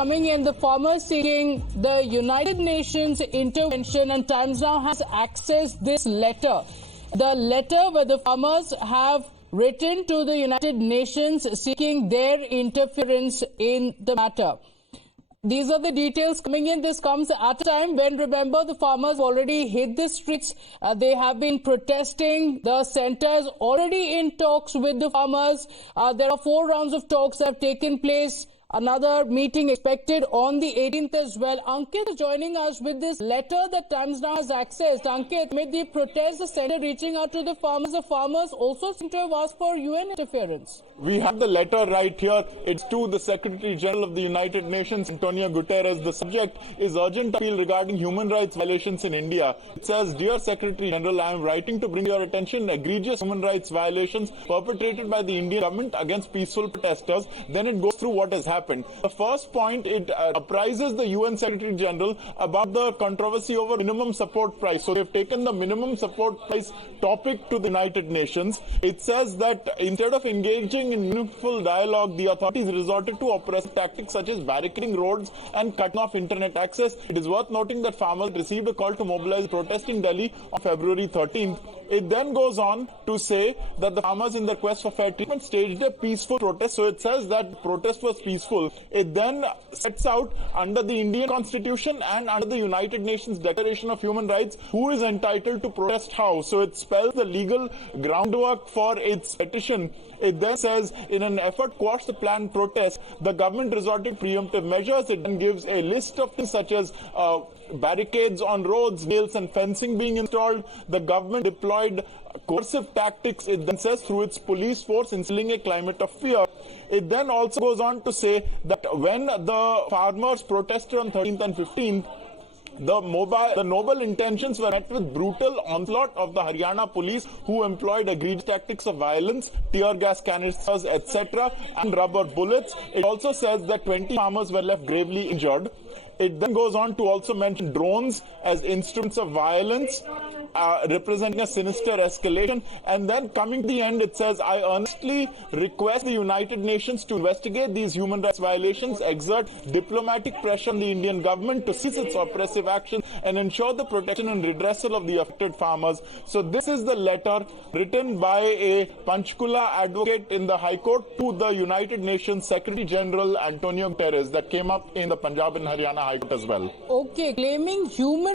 coming in. The farmers seeking the United Nations intervention, and Times Now has accessed this letter. The letter where the farmers have written to the United Nations seeking their interference in the matter. These are the details coming in. This comes at a time when, remember, the farmers already hit the streets. They have been protesting. The centre is already in talks with the farmers. There are 4 rounds of talks that have taken place. Another meeting expected on the 18th as well. Ankit is joining us with this letter that Times Now has accessed. Ankit, amid the protests, the centre reaching out to the farmers also seem to have asked for UN interference. We have the letter right here. It's to the Secretary General of the United Nations, António Guterres. The subject is urgent appeal regarding human rights violations in India. It says, "Dear Secretary General, I am writing to bring your attention egregious human rights violations perpetrated by the Indian government against peaceful protesters." Then it goes through what has happened. The first point, it apprises the UN Secretary General about the controversy over minimum support price. So they've taken the minimum support price topic to the United Nations. It says that instead of engaging in meaningful dialogue, the authorities resorted to oppressive tactics such as barricading roads and cutting off internet access. It is worth noting that farmers received a call to mobilize protest in Delhi on February 13th. It then goes on to say that the farmers, in their quest for fair treatment, staged a peaceful protest. So it says that protest was peaceful. It then sets out under the Indian Constitution and under the United Nations Declaration of Human Rights who is entitled to protest how. So it spells the legal groundwork for its petition. It then says, in an effort to quash the planned protest, the government resorted to preemptive measures. It then gives a list of things such as barricades on roads, nails and fencing being installed. The government deployed coercive tactics, it then says, through its police force, instilling a climate of fear. It then also goes on to say that when the farmers protested on 13th and 15th, the noble intentions were met with brutal onslaught of the Haryana police, who employed egregious tactics of violence, tear gas canisters, etc., and rubber bullets. It also says that 20 farmers were left gravely injured. It then goes on to also mention drones as instruments of violence, representing a sinister escalation. And then coming to the end, it says, "I earnestly request the United Nations to investigate these human rights violations, exert diplomatic pressure on the Indian government to cease its oppressive actions, and ensure the protection and redressal of the affected farmers." So this is the letter written by a Panchkula advocate in the High Court to the United Nations Secretary General António Guterres that came up in the Punjab and Haryana High Court as well. Okay, claiming human